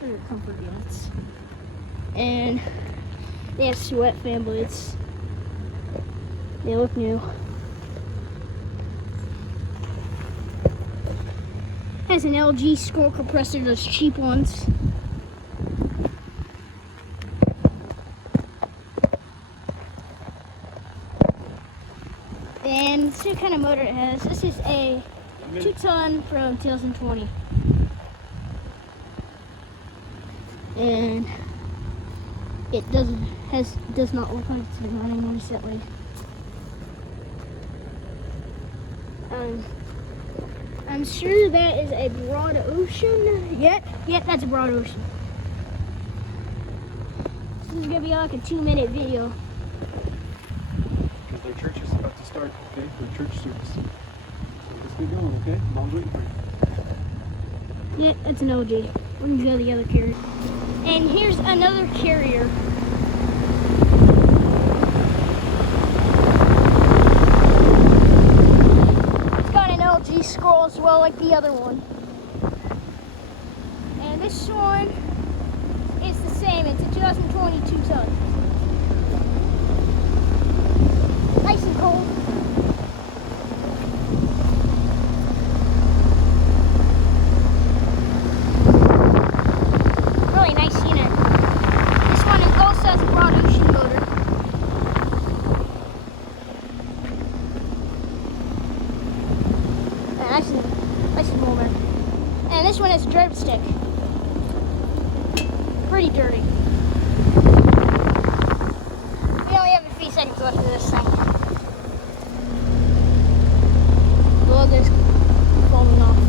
They're comfort units. And they have sweat fan blades. They look new. Has an LG scroll compressor, those cheap ones. And this is the kind of motor it has. This is a 2-ton from 2020. And it does not look like it's been running recently. I'm sure that is a Broad Ocean. Yep, that's a Broad Ocean. This is gonna be like a 2-minute video. Because their church is about to start, okay? Their church service. So let's get going, okay? Mom's waiting for you. Yeah, that's an LG. We're gonna go to the other carrier. And here's another carrier. It's got an LG scroll as well, like the other one. And this one is the same. It's a 2022 ton. Nice and cold. Really nice unit. This one also has a Broad Ocean motor. Nice and warmer. And this one has a drive stick. Pretty dirty. We only have a few seconds left of this thing. The logo's falling off.